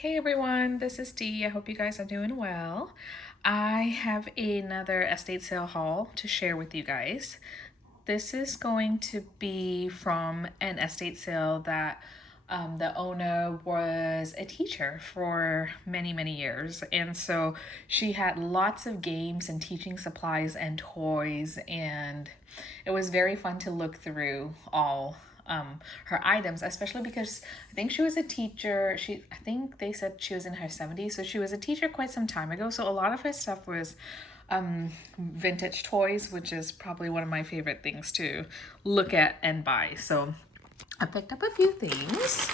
Hey everyone, this is Dee. I hope you guys are doing well. I have another estate sale haul to share with you guys. This is going to be from an estate sale that the owner was a teacher for many, many years. And so she had lots of games and teaching supplies and toys, and it was very fun to look through all her items, especially because I think she was a teacher. I think they said she was in her 70s, so she was a teacher quite some time ago. So a lot of her stuff was vintage toys, which is probably one of my favorite things to look at and buy. So I picked up a few things.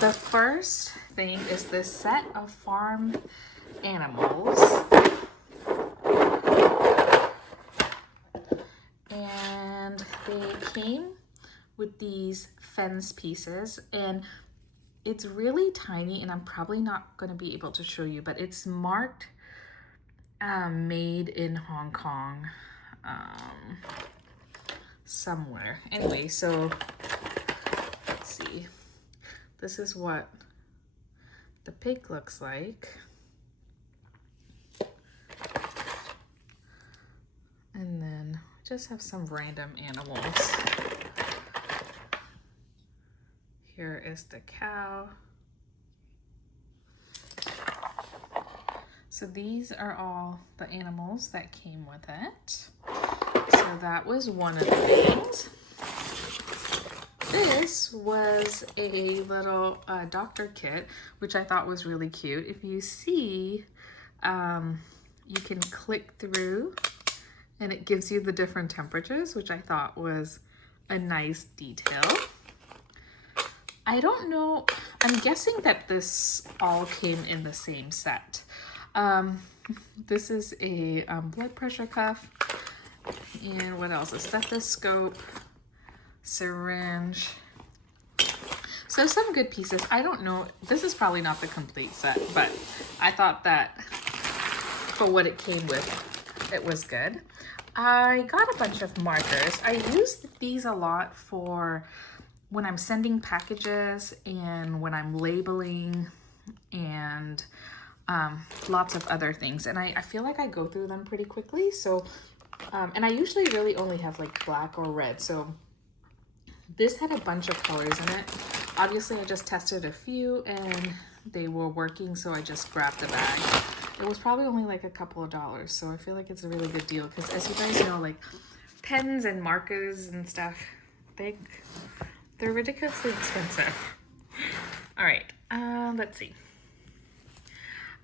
The first thing is this set of farm animals. And they came with these fence pieces, and it's really tiny, and I'm probably not going to be able to show you, but it's marked made in Hong Kong somewhere. Anyway, so let's see. This is what the pig looks like. And then just have some random animals. Here is the cow. So these are all the animals that came with it. So that was one of the things. This was a little doctor kit, which I thought was really cute. If you see, you can click through and it gives you the different temperatures, which I thought was a nice detail. I don't know, I'm guessing that this all came in the same set. This is a blood pressure cuff, and what else? A stethoscope, syringe. So some good pieces. I don't know, this is probably not the complete set, but I thought that for what it came with, it was good. I got a bunch of markers. I use these a lot for when I'm sending packages and when I'm labeling and lots of other things. And I feel like I go through them pretty quickly. So, and I usually really only have like black or red. So this had a bunch of colors in it. Obviously I just tested a few and they were working, so I just grabbed the bag. It was probably only like a couple of dollars, so I feel like it's a really good deal because, as you guys know, like pens and markers and stuff, they're ridiculously expensive. All right, let's see.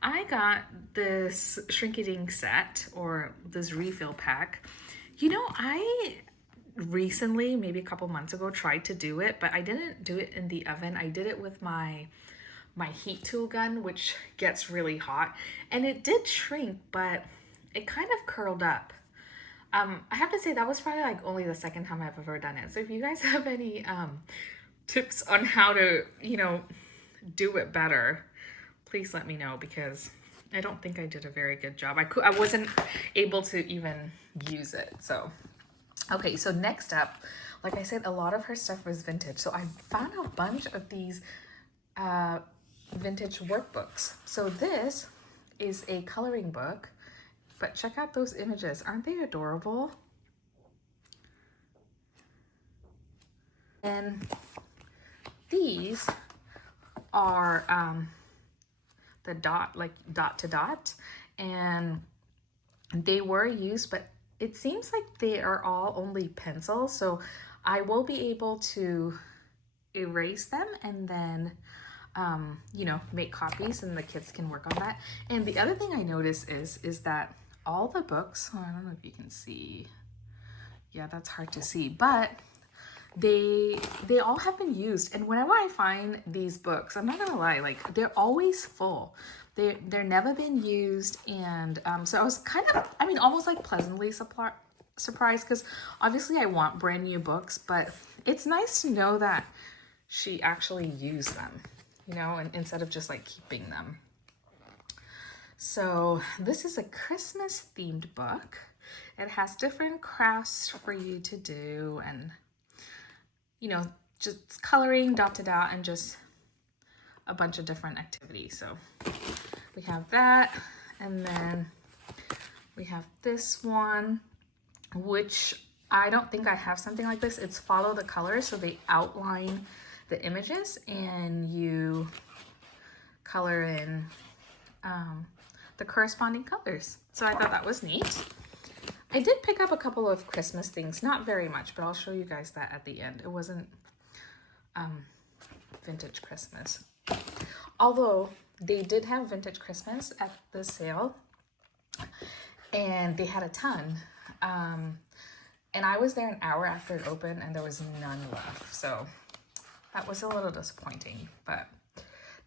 I got this Shrinky-Dink set, or this refill pack. You know, I recently, maybe a couple months ago, tried to do it, but I didn't do it in the oven. I did it with my heat tool gun, which gets really hot, and it did shrink, but it kind of curled up. I have to say that was probably like only the second time I've ever done it. So if you guys have any tips on how to, do it better, please let me know, because I don't think I did a very good job. I wasn't able to even use it. So, okay, so next up, like I said, a lot of her stuff was vintage. So I found a bunch of these vintage workbooks. So this is a coloring book, but check out those images. Aren't they adorable? And these are the dot to dot, and they were used, but it seems like they are all only pencils. So I will be able to erase them and then make copies, and the kids can work on that. And the other thing I noticed is that all the books, I don't know if you can see, yeah, that's hard to see, but they all have been used. And whenever I find these books, I'm not gonna lie, like they're always full. They're never been used. And so I was kind of, almost like pleasantly surprised, because obviously I want brand new books, but it's nice to know that she actually used them, and instead of just like keeping them. So this is a Christmas themed book. It has different crafts for you to do, and just coloring dot to dot, and just a bunch of different activities. So we have that, and then we have this one, which I don't think I have something like this. It's follow the colors. So they outline the images and you color in the corresponding colors. So I thought that was neat. I did pick up a couple of Christmas things, not very much, but I'll show you guys that at the end. It wasn't vintage Christmas. Although they did have vintage Christmas at the sale, and they had a ton. And I was there an hour after it opened and there was none left. So that was a little disappointing, but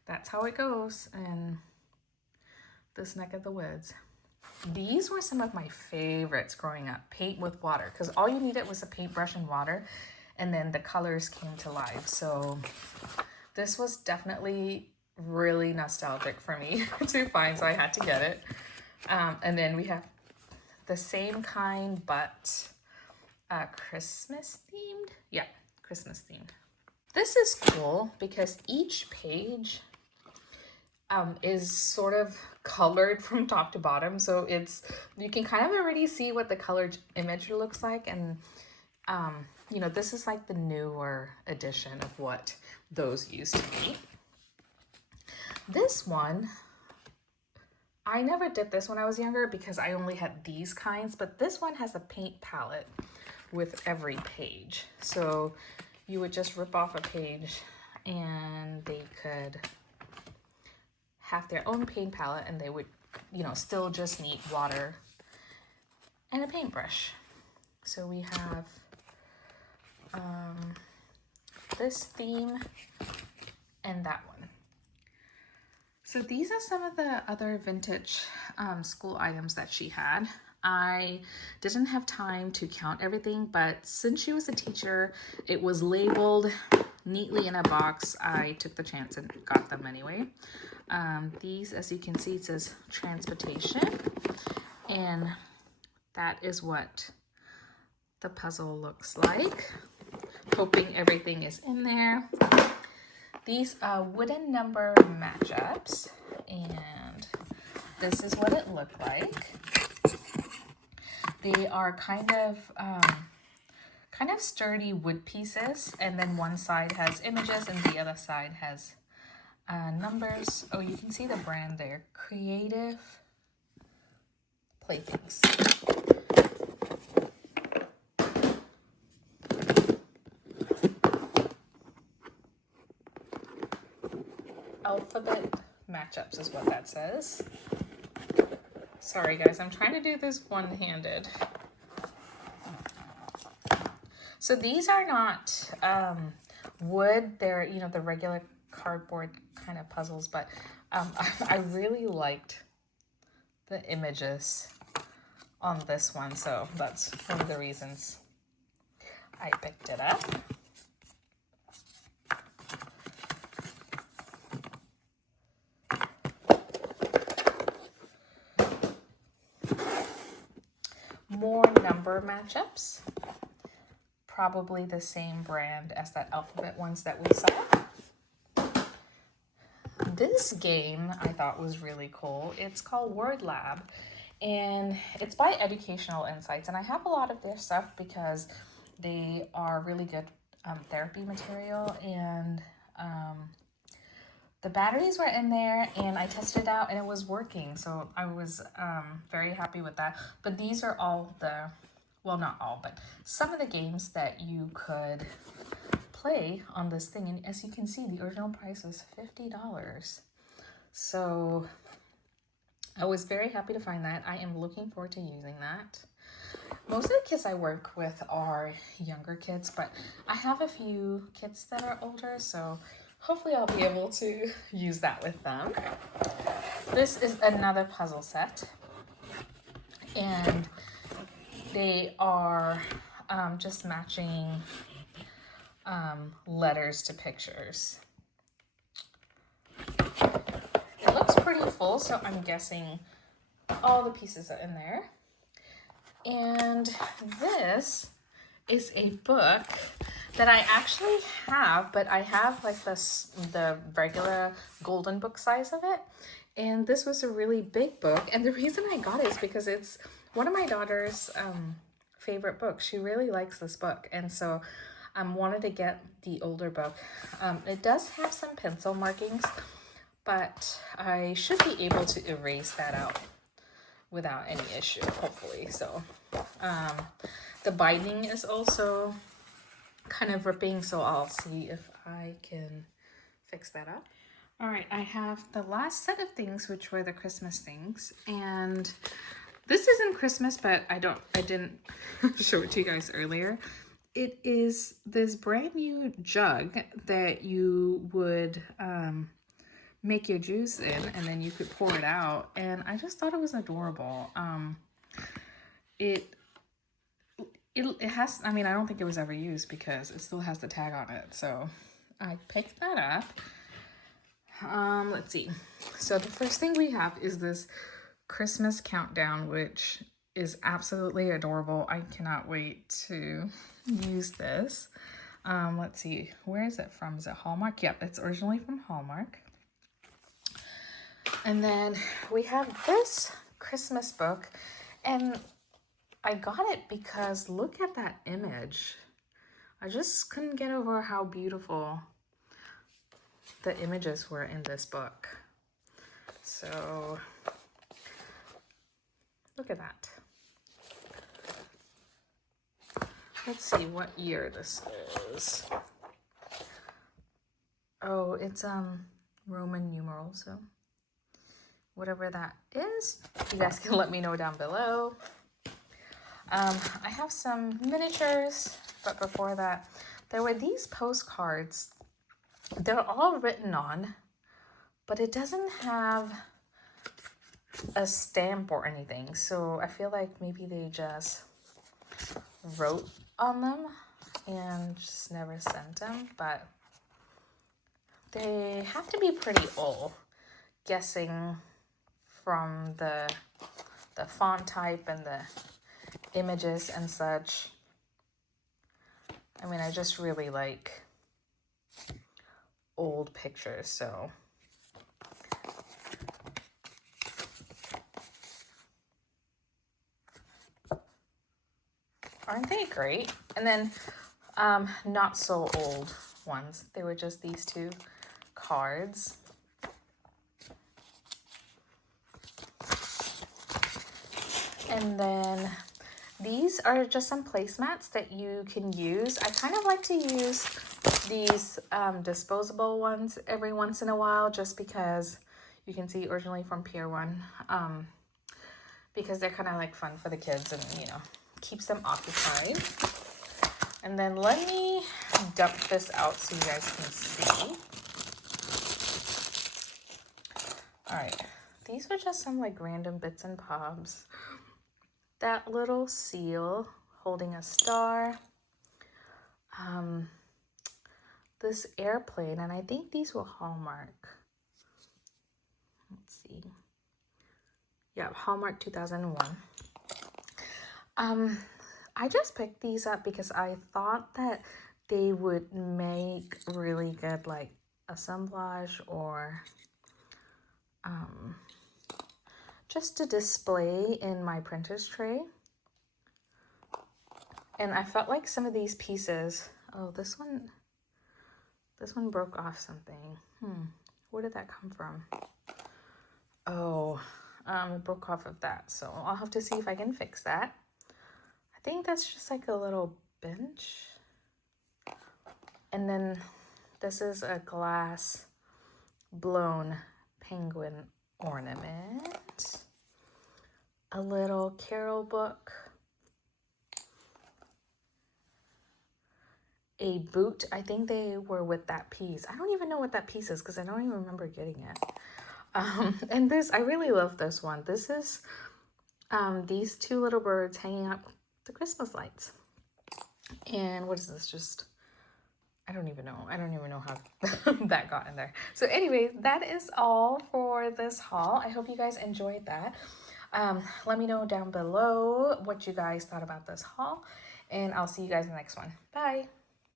that's how it goes in this neck of the woods. These were some of my favorites growing up. Paint with water, because all you needed was a paintbrush and water, and then the colors came to life. So this was definitely really nostalgic for me to find, so I had to get it. And then we have the same kind, but Christmas themed. Yeah, Christmas themed. This is cool because each page is sort of colored from top to bottom. So you can kind of already see what the colored image looks like. And, you know, this is like the newer edition of what those used to be. This one, I never did this when I was younger because I only had these kinds, but this one has a paint palette with every page. So you would just rip off a page and they could have their own paint palette, and they would, you know, still just need water and a paintbrush. So we have this theme and that one. So these are some of the other vintage school items that she had. I didn't have time to count everything, but since she was a teacher, it was labeled neatly in a box. I took the chance and got them anyway. These, as you can see, it says transportation, and that is what the puzzle looks like. Hoping everything is in there. These are wooden number matchups, and this is what it looked like. They are kind of sturdy wood pieces, and then one side has images and the other side has numbers. Oh, you can see the brand there, Creative Playthings. Alphabet matchups is what that says. Sorry guys, I'm trying to do this one-handed. So these are not wood, they're, you know, the regular cardboard kind of puzzles, but I really liked the images on this one, so that's one of the reasons I picked it up. More number matchups, probably the same brand as that alphabet ones that we saw. This game I thought was really cool. It's called Word Lab, and it's by Educational Insights, and I have a lot of their stuff because they are really good therapy material, and the batteries were in there, and I tested it out and it was working, so I was very happy with that. But these are all the, well, not all, but some of the games that you could play on this thing. And as you can see, the original price was $50. So I was very happy to find that. I am looking forward to using that. Most of the kids I work with are younger kids, but I have a few kids that are older, so hopefully I'll be able to use that with them. This is another puzzle set, and they are just matching letters to pictures. It looks pretty full, so I'm guessing all the pieces are in there. And this is a book that I actually have, but I have like the regular golden book size of it. And this was a really big book. And the reason I got it is because it's one of my daughter's favorite books. She really likes this book. And so I wanted to get the older book. It does have some pencil markings, but I should be able to erase that out without any issue, hopefully. So the binding is also kind of ripping, so I'll see if I can fix that up. All right, I have the last set of things, which were the Christmas things, and this isn't Christmas, but I didn't show it to you guys earlier. It is this brand new jug that you would make your juice in, and then you could pour it out, and I just thought it was adorable. It has, I mean, I don't think it was ever used because it still has the tag on it. So I picked that up. Let's see. So the first thing we have is this Christmas countdown, which is absolutely adorable. I cannot wait to use this. Let's see. Where is it from? Is it Hallmark? Yep, it's originally from Hallmark. And then we have this Christmas book, and I got it because look at that image. I just couldn't get over how beautiful the images were in this book. So look at that. Let's see what year this is. Oh, it's Roman numerals, so whatever that is, you guys can let me know down below. I have some miniatures, but before that, there were these postcards. They're all written on, but it doesn't have a stamp or anything. So I feel like maybe they just wrote on them and just never sent them, but they have to be pretty old, guessing from the font type and the images and such. I mean, I just really like old pictures, so aren't they great? And then not so old ones. They were just these two cards. And then these are just some placemats that you can use. I kind of like to use these disposable ones every once in a while, just because you can see originally from Pier 1, because they're kind of like fun for the kids and, you know, keeps them occupied. And then let me dump this out so you guys can see. All right, these were just some like random bits and bobs. That little seal holding a star. This airplane, and I think these were Hallmark. Let's see. Yeah, Hallmark 2001. I just picked these up because I thought that they would make really good like assemblage or just to display in my printer's tray. And I felt like some of these pieces, oh, this one broke off something. Where did that come from? Oh, it broke off of that. So I'll have to see if I can fix that. I think that's just like a little bench. And then this is a glass blown penguin ornament. A little carol book. A boot. I think they were with that piece. I don't even know what that piece is because I don't even remember getting it. And this, I really love this one. This is these two little birds hanging up the Christmas lights. And what is this? Just, I don't even know. I don't even know how that got in there. So anyways, that is all for this haul. I hope you guys enjoyed that. Let me know down below what you guys thought about this haul. And I'll see you guys in the next one. Bye.